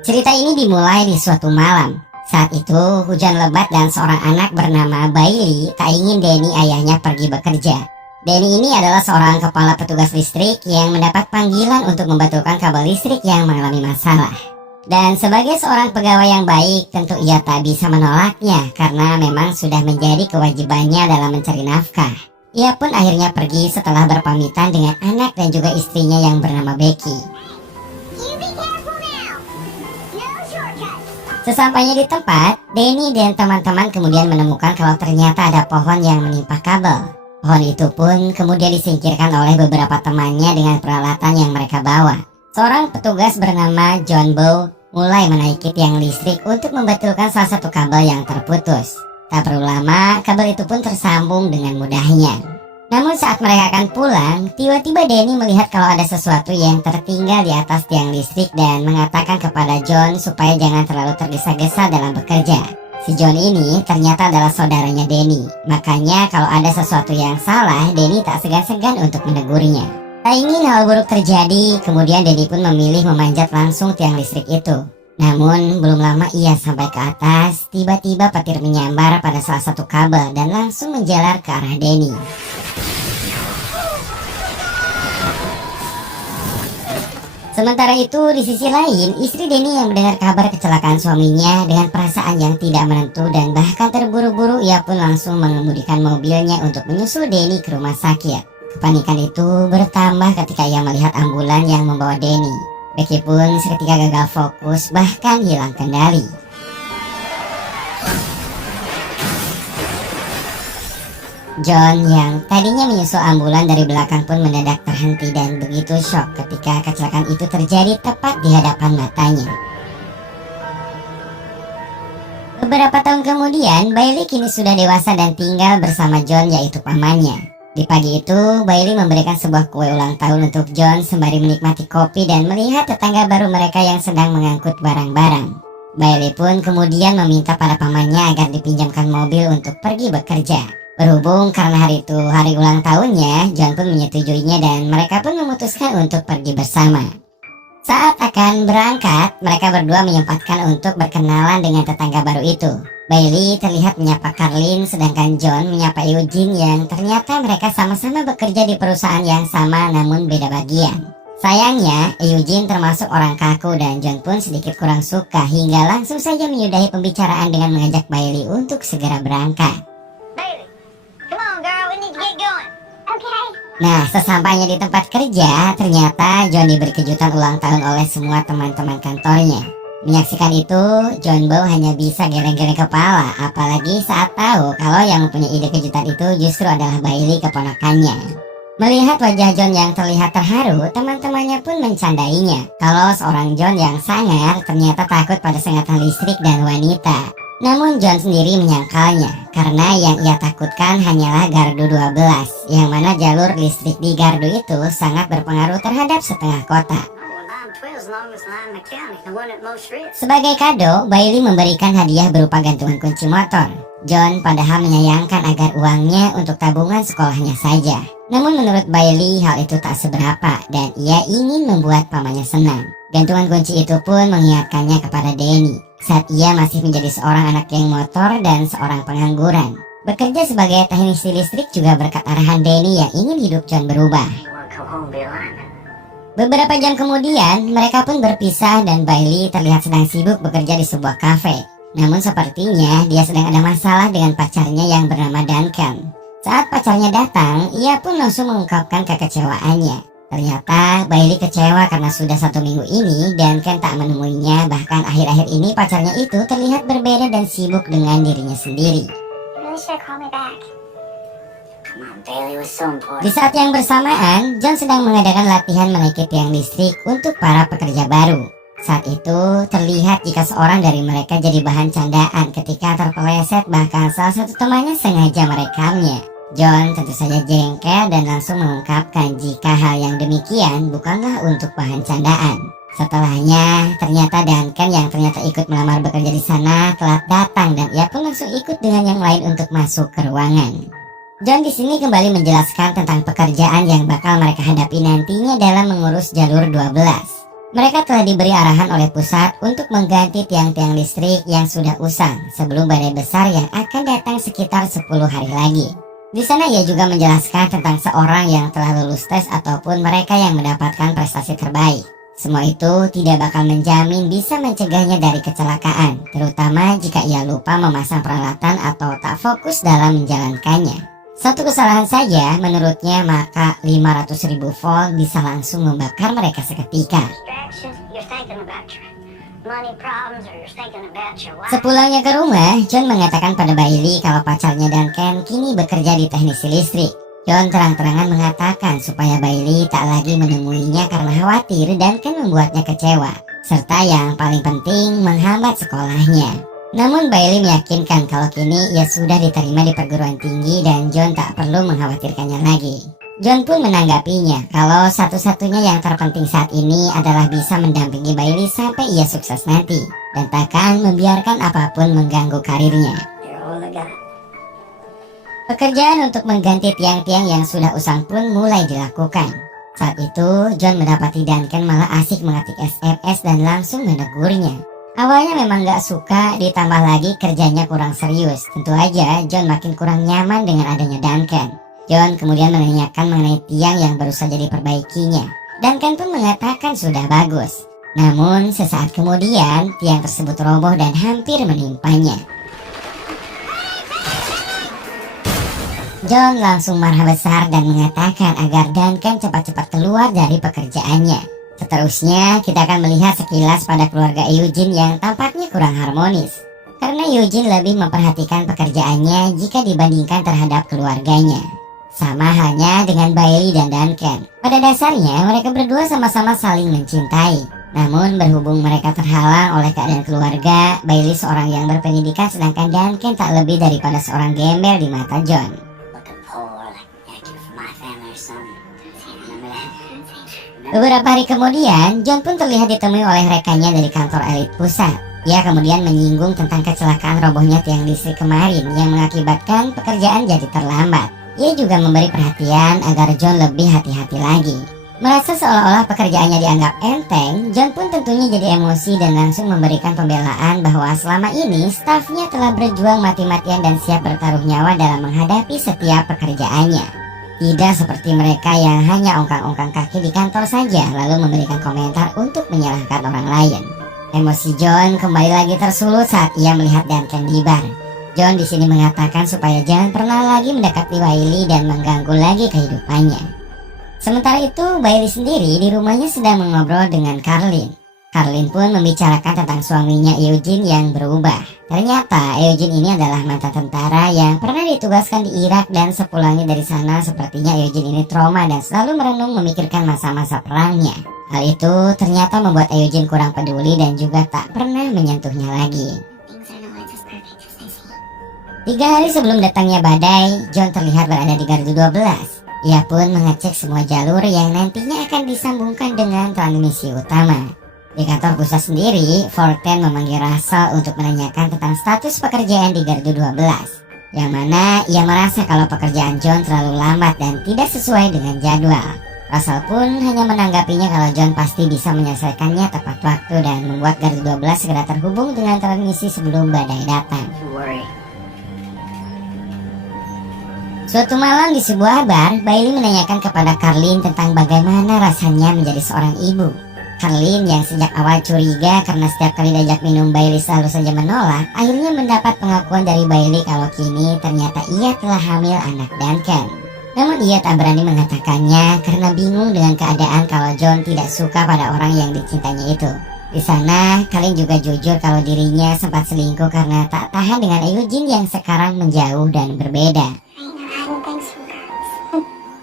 Cerita ini dimulai di suatu malam. Saat itu hujan lebat dan seorang anak bernama Bailey tak ingin Danny ayahnya pergi bekerja. Danny ini adalah seorang kepala petugas listrik yang mendapat panggilan untuk membetulkan kabel listrik yang mengalami masalah. Dan sebagai seorang pegawai yang baik, tentu ia tak bisa menolaknya karena memang sudah menjadi kewajibannya dalam mencari nafkah. Ia pun akhirnya pergi setelah berpamitan dengan anak dan juga istrinya yang bernama Becky. Sesampainya di tempat, Danny dan teman-teman kemudian menemukan kalau ternyata ada pohon yang menimpa kabel. Pohon itu pun kemudian disingkirkan oleh beberapa temannya dengan peralatan yang mereka bawa. Seorang petugas bernama John Bow mulai menaiki tiang listrik untuk membetulkan salah satu kabel yang terputus. Tak perlu lama, kabel itu pun tersambung dengan mudahnya. Namun saat mereka akan pulang, tiba-tiba Danny melihat kalau ada sesuatu yang tertinggal di atas tiang listrik dan mengatakan kepada John supaya jangan terlalu tergesa-gesa dalam bekerja. Si John ini ternyata adalah saudaranya Danny. Makanya kalau ada sesuatu yang salah, Danny tak segan-segan untuk menegurnya. Tak ingin hal buruk terjadi, kemudian Danny pun memilih memanjat langsung tiang listrik itu. Namun belum lama ia sampai ke atas, tiba-tiba petir menyambar pada salah satu kabel dan langsung menjalar ke arah Danny. Sementara itu, di sisi lain, istri Danny yang mendengar kabar kecelakaan suaminya dengan perasaan yang tidak menentu dan bahkan terburu-buru, ia pun langsung mengemudikan mobilnya untuk menyusul Danny ke rumah sakit. Kepanikan itu bertambah ketika ia melihat ambulan yang membawa Danny. Becky pun seketika gagal fokus, bahkan hilang kendali. John yang tadinya menyusul ambulan dari belakang pun mendadak terhenti dan begitu shock ketika kecelakaan itu terjadi tepat di hadapan matanya. Beberapa tahun kemudian, Bailey kini sudah dewasa dan tinggal bersama John, yaitu pamannya. Di pagi itu, Bailey memberikan sebuah kue ulang tahun untuk John sembari menikmati kopi dan melihat tetangga baru mereka yang sedang mengangkut barang-barang. Bailey pun kemudian meminta pada pamannya agar dipinjamkan mobil untuk pergi bekerja. Berhubung karena hari itu hari ulang tahunnya, John pun menyetujuinya dan mereka pun memutuskan untuk pergi bersama. Saat akan berangkat, mereka berdua menyempatkan untuk berkenalan dengan tetangga baru itu. Bailey terlihat menyapa Carlin, sedangkan John menyapa Eugene yang ternyata mereka sama-sama bekerja di perusahaan yang sama namun beda bagian. Sayangnya, Eugene termasuk orang kaku dan John pun sedikit kurang suka hingga langsung saja menyudahi pembicaraan dengan mengajak Bailey untuk segera berangkat. Nah, sesampainya di tempat kerja, ternyata John diberi kejutan ulang tahun oleh semua teman-teman kantornya. Menyaksikan itu, John Bow hanya bisa geleng-geleng kepala, apalagi saat tahu kalau yang mempunyai ide kejutan itu justru adalah Bailey, keponakannya. Melihat wajah John yang terlihat terharu, teman-temannya pun mencandainya kalau seorang John yang sangar ternyata takut pada sengatan listrik dan wanita. Namun John sendiri menyangkalnya, karena yang ia takutkan hanyalah gardu 12, yang mana jalur listrik di gardu itu sangat berpengaruh terhadap setengah kota. Sebagai kado, Bailey memberikan hadiah berupa gantungan kunci motor. John padahal menyayangkan agar uangnya untuk tabungan sekolahnya saja. Namun menurut Bailey hal itu tak seberapa dan ia ingin membuat pamannya senang. Gantungan kunci itu pun mengingatkannya kepada Danny saat ia masih menjadi seorang anak geng motor dan seorang pengangguran. Bekerja sebagai teknisi listrik juga berkat arahan Danny yang ingin hidup John berubah. Beberapa jam kemudian, mereka pun berpisah dan Bailey terlihat sedang sibuk bekerja di sebuah kafe. Namun sepertinya dia sedang ada masalah dengan pacarnya yang bernama Duncan. Saat pacarnya datang, ia pun langsung mengungkapkan kekecewaannya. Ternyata Bailey kecewa karena sudah 1 minggu ini Duncan tak menemuinya. Bahkan akhir-akhir ini pacarnya itu terlihat berbeda dan sibuk dengan dirinya sendiri. Di saat yang bersamaan, John sedang mengadakan latihan menaiki tiang listrik untuk para pekerja baru. Saat itu terlihat jika seorang dari mereka jadi bahan candaan ketika terpeleset, bahkan salah satu temannya sengaja merekamnya. John tentu saja jengkel dan langsung mengungkapkan jika hal yang demikian bukanlah untuk bahan candaan. Setelahnya, ternyata Duncan yang ternyata ikut melamar bekerja di sana telat datang dan ia pun langsung ikut dengan yang lain untuk masuk ke ruangan. John di sini kembali menjelaskan tentang pekerjaan yang bakal mereka hadapi nantinya dalam mengurus jalur 12. Mereka telah diberi arahan oleh pusat untuk mengganti tiang-tiang listrik yang sudah usang sebelum badai besar yang akan datang sekitar 10 hari lagi. Di sana ia juga menjelaskan tentang seorang yang telah lulus tes ataupun mereka yang mendapatkan prestasi terbaik. Semua itu tidak bakal menjamin bisa mencegahnya dari kecelakaan, terutama jika ia lupa memasang peralatan atau tak fokus dalam menjalankannya. Satu kesalahan saja menurutnya maka 500.000 volt bisa langsung membakar mereka seketika. Sepulangnya ke rumah, John mengatakan pada Bailey kalau pacarnya Duncan kini bekerja di teknisi listrik. John terang-terangan mengatakan supaya Bailey tak lagi menemuinya karena khawatir Duncan membuatnya kecewa, serta yang paling penting menghambat sekolahnya. Namun Bailey meyakinkan kalau kini ia sudah diterima di perguruan tinggi dan John tak perlu mengkhawatirkannya lagi. John pun menanggapinya kalau satu-satunya yang terpenting saat ini adalah bisa mendampingi Bailey sampai ia sukses nanti dan takkan membiarkan apapun mengganggu karirnya. Pekerjaan untuk mengganti tiang-tiang yang sudah usang pun mulai dilakukan. Saat itu John mendapati Duncan malah asik mengetik SMS dan langsung menegurnya. Awalnya memang gak suka, ditambah lagi kerjanya kurang serius. Tentu aja John makin kurang nyaman dengan adanya Duncan. John kemudian menanyakan mengenai tiang yang baru saja diperbaikinya. Duncan pun mengatakan sudah bagus. Namun sesaat kemudian tiang tersebut roboh dan hampir menimpanya. John langsung marah besar dan mengatakan agar Duncan cepat-cepat keluar dari pekerjaannya. Seterusnya kita akan melihat sekilas pada keluarga Eugene yang tampaknya kurang harmonis. Karena Eugene lebih memperhatikan pekerjaannya jika dibandingkan terhadap keluarganya. Sama halnya dengan Bailey dan Duncan. Pada dasarnya mereka berdua sama-sama saling mencintai. Namun berhubung mereka terhalang oleh keadaan keluarga, Bailey seorang yang berpendidikan sedangkan Duncan tak lebih daripada seorang gembel di mata John. Beberapa hari kemudian, John pun terlihat ditemui oleh rekannya dari kantor elit pusat. Ia kemudian menyinggung tentang kecelakaan robohnya tiang listrik kemarin yang mengakibatkan pekerjaan jadi terlambat. Ia juga memberi perhatian agar John lebih hati-hati lagi. Merasa seolah-olah pekerjaannya dianggap enteng, John pun tentunya jadi emosi dan langsung memberikan pembelaan bahwa selama ini stafnya telah berjuang mati-matian dan siap bertaruh nyawa dalam menghadapi setiap pekerjaannya. Tidak seperti mereka yang hanya ongkang-ongkang kaki di kantor saja lalu memberikan komentar untuk menyalahkan orang lain. Emosi John kembali lagi tersulut saat ia melihat Duncan di bar. John di sini mengatakan supaya jangan pernah lagi mendekati Bailey dan mengganggu lagi kehidupannya. Sementara itu Bailey sendiri di rumahnya sedang mengobrol dengan Carlin. Carlin pun membicarakan tentang suaminya Eugene yang berubah. Ternyata Eugene ini adalah mantan tentara yang pernah ditugaskan di Irak dan sepulangnya dari sana sepertinya Eugene ini trauma dan selalu merenung memikirkan masa-masa perangnya. Hal itu ternyata membuat Eugene kurang peduli dan juga tak pernah menyentuhnya lagi. 3 hari sebelum datangnya badai, John terlihat berada di gardu 12. Ia pun mengecek semua jalur yang nantinya akan disambungkan dengan transmisi utama. Di kantor pusat sendiri, Forten memanggil Russell untuk menanyakan tentang status pekerjaan di gardu 12. Yang mana ia merasa kalau pekerjaan John terlalu lambat dan tidak sesuai dengan jadwal. Russell pun hanya menanggapinya kalau John pasti bisa menyelesaikannya tepat waktu dan membuat gardu 12 segera terhubung dengan transmisi sebelum badai datang. Suatu malam di sebuah bar, Bailey menanyakan kepada Carlin tentang bagaimana rasanya menjadi seorang ibu. Carlin yang sejak awal curiga karena setiap kali diajak minum Bailey selalu saja menolak, akhirnya mendapat pengakuan dari Bailey kalau kini ternyata ia telah hamil anak Duncan. Namun ia tak berani mengatakannya karena bingung dengan keadaan kalau John tidak suka pada orang yang dicintainya itu. Di sana, Carlin juga jujur kalau dirinya sempat selingkuh karena tak tahan dengan Eugene yang sekarang menjauh dan berbeda.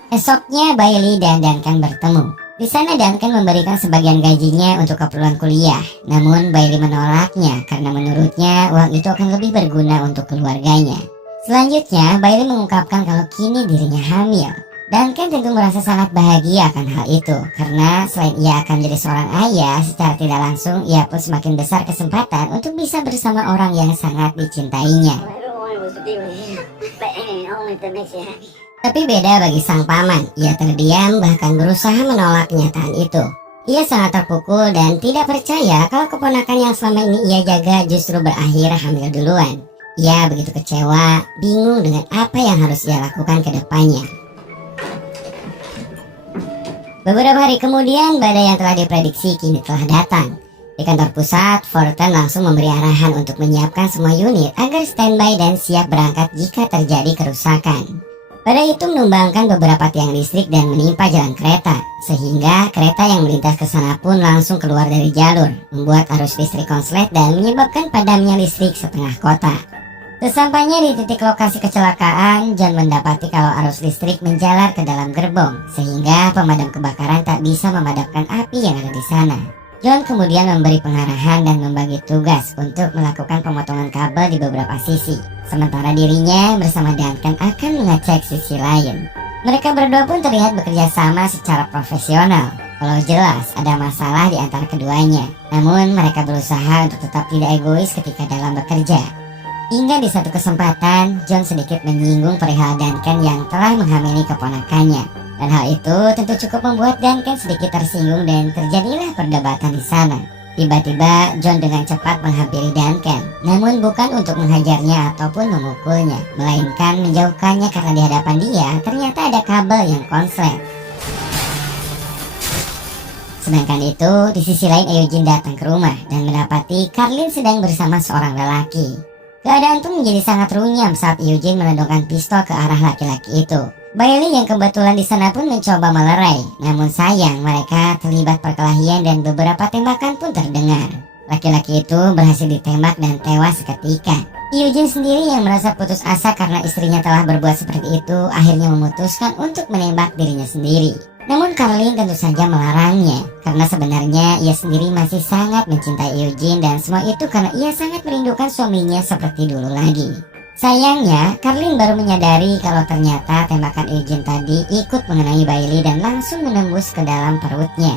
Esoknya Bailey dan Duncan bertemu. Di sana Duncan memberikan sebagian gajinya untuk keperluan kuliah. Namun Bailey menolaknya karena menurutnya uang itu akan lebih berguna untuk keluarganya. Selanjutnya Bailey mengungkapkan kalau kini dirinya hamil. Duncan tentu merasa sangat bahagia akan hal itu karena selain ia akan menjadi seorang ayah, secara tidak langsung ia pun semakin besar kesempatan untuk bisa bersama orang yang sangat dicintainya. Tapi beda bagi sang paman, ia terdiam bahkan berusaha menolak kenyataan itu. Ia sangat terpukul dan tidak percaya kalau keponakan yang selama ini ia jaga justru berakhir hamil duluan. Ia begitu kecewa, bingung dengan apa yang harus ia lakukan ke depannya. Beberapa hari kemudian, badai yang telah diprediksi kini telah datang. Di kantor pusat, Forten langsung memberi arahan untuk menyiapkan semua unit agar standby dan siap berangkat jika terjadi kerusakan. Badai itu menumbangkan beberapa tiang listrik dan menimpa jalan kereta, sehingga kereta yang melintas ke sana pun langsung keluar dari jalur, membuat arus listrik konslet dan menyebabkan padamnya listrik setengah kota. Sesampainya di titik lokasi kecelakaan, John mendapati kalau arus listrik menjalar ke dalam gerbong, sehingga pemadam kebakaran tak bisa memadamkan api yang ada di sana. John kemudian memberi pengarahan dan membagi tugas untuk melakukan pemotongan kabel di beberapa sisi, sementara dirinya bersama Duncan akan mengecek sisi lain. Mereka berdua pun terlihat bekerja sama secara profesional, walau jelas ada masalah di antara keduanya. Namun mereka berusaha untuk tetap tidak egois ketika dalam bekerja. Hingga di satu kesempatan, John sedikit menyinggung perihal Duncan yang telah menghamili keponakannya. Dan hal itu tentu cukup membuat Duncan sedikit tersinggung dan terjadilah perdebatan di sana. Tiba-tiba, John dengan cepat menghampiri Duncan, namun bukan untuk menghajarnya ataupun memukulnya, melainkan menjauhkannya karena di hadapan dia ternyata ada kabel yang konslet. Sedangkan itu, di sisi lain Eugene datang ke rumah dan mendapati Carlin sedang bersama seorang lelaki. Keadaan pun menjadi sangat runyam saat Eugene menodongkan pistol ke arah laki-laki itu. Bailey yang kebetulan di sana pun mencoba melerai, namun sayang mereka terlibat perkelahian dan beberapa tembakan pun terdengar. Laki-laki itu berhasil ditembak dan tewas seketika. Eugene sendiri yang merasa putus asa karena istrinya telah berbuat seperti itu akhirnya memutuskan untuk menembak dirinya sendiri. Namun Carlin tentu saja melarangnya, karena sebenarnya ia sendiri masih sangat mencintai Eugene dan semua itu karena ia sangat merindukan suaminya seperti dulu lagi. Sayangnya, Carlin baru menyadari kalau ternyata tembakan Eugene tadi ikut mengenai Bailey dan langsung menembus ke dalam perutnya.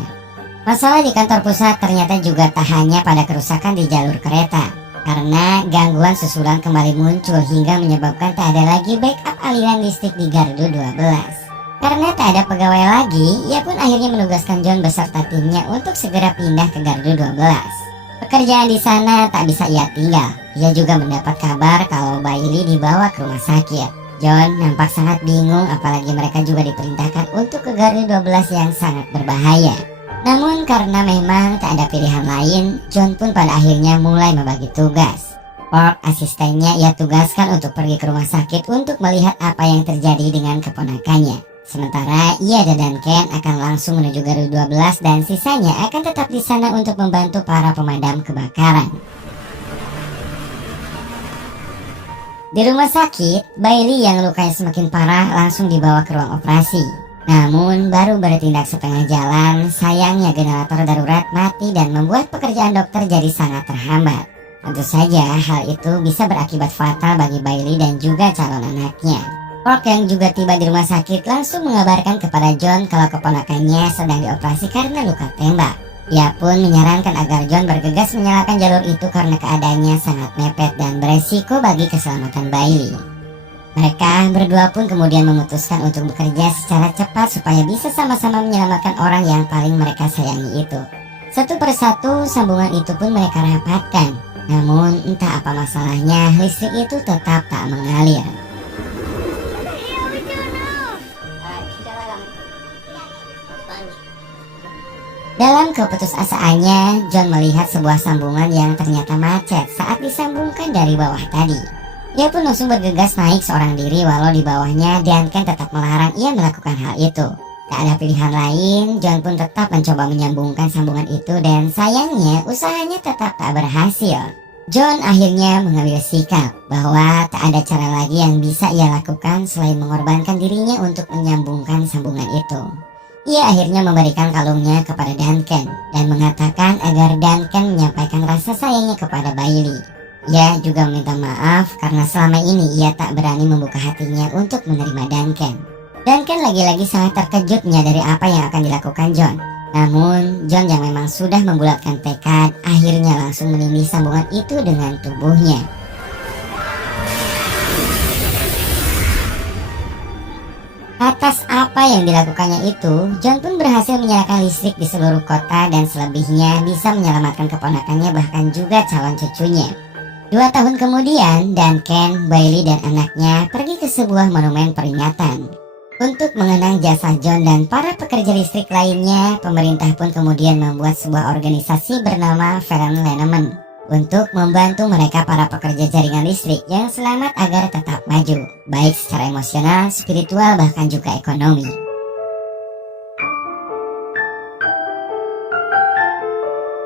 Masalah di kantor pusat ternyata juga tak hanya pada kerusakan di jalur kereta, karena gangguan susulan kembali muncul hingga menyebabkan tak ada lagi backup aliran listrik di gardu 12. Karena tak ada pegawai lagi, ia pun akhirnya menugaskan John beserta timnya untuk segera pindah ke gardu 12. Pekerjaan di sana tak bisa ia tinggal. Ia juga mendapat kabar kalau Bailey dibawa ke rumah sakit. John nampak sangat bingung, apalagi mereka juga diperintahkan untuk ke gardu 12 yang sangat berbahaya. Namun karena memang tak ada pilihan lain, John pun pada akhirnya mulai membagi tugas. Park, asistennya, ia tugaskan untuk pergi ke rumah sakit untuk melihat apa yang terjadi dengan keponakannya. Sementara ia dan Duncan akan langsung menuju gardu 12 dan sisanya akan tetap di sana untuk membantu para pemadam kebakaran. Di rumah sakit, Bailey yang lukanya semakin parah langsung dibawa ke ruang operasi. Namun baru bertindak setengah jalan, sayangnya generator darurat mati dan membuat pekerjaan dokter jadi sangat terhambat. Tentu saja hal itu bisa berakibat fatal bagi Bailey dan juga calon anaknya. Park yang juga tiba di rumah sakit langsung mengabarkan kepada John kalau keponakannya sedang dioperasi karena luka tembak. Ia pun menyarankan agar John bergegas menyalakan jalur itu karena keadaannya sangat mepet dan beresiko bagi keselamatan Bailey. Mereka berdua pun kemudian memutuskan untuk bekerja secara cepat supaya bisa sama-sama menyelamatkan orang yang paling mereka sayangi itu. Satu persatu sambungan itu pun mereka rapatkan. Namun entah apa masalahnya, listrik itu tetap tak mengalir. Dalam keputusasaannya, John melihat sebuah sambungan yang ternyata macet saat disambungkan dari bawah tadi. Ia pun langsung bergegas naik seorang diri walau di bawahnya Duncan tetap melarang ia melakukan hal itu. Tak ada pilihan lain, John pun tetap mencoba menyambungkan sambungan itu dan sayangnya usahanya tetap tak berhasil. John akhirnya mengambil sikap bahwa tak ada cara lagi yang bisa ia lakukan selain mengorbankan dirinya untuk menyambungkan sambungan itu. Ia akhirnya memberikan kalungnya kepada Duncan dan mengatakan agar Duncan menyampaikan rasa sayangnya kepada Bailey. Ia juga meminta maaf karena selama ini ia tak berani membuka hatinya untuk menerima Duncan. Duncan lagi-lagi sangat terkejut menyadari apa yang akan dilakukan John. Namun John yang memang sudah membulatkan tekad akhirnya langsung menindih sambungan itu dengan tubuhnya. Atas apa yang dilakukannya itu, John pun berhasil menyalakan listrik di seluruh kota dan selebihnya bisa menyelamatkan keponakannya bahkan juga calon cucunya. 2 tahun kemudian, Duncan, Bailey dan anaknya pergi ke sebuah monumen peringatan. Untuk mengenang jasa John dan para pekerja listrik lainnya, pemerintah pun kemudian membuat sebuah organisasi bernama Valen Leneman untuk membantu mereka para pekerja jaringan listrik yang selamat agar tetap maju, baik secara emosional, spiritual, bahkan juga ekonomi.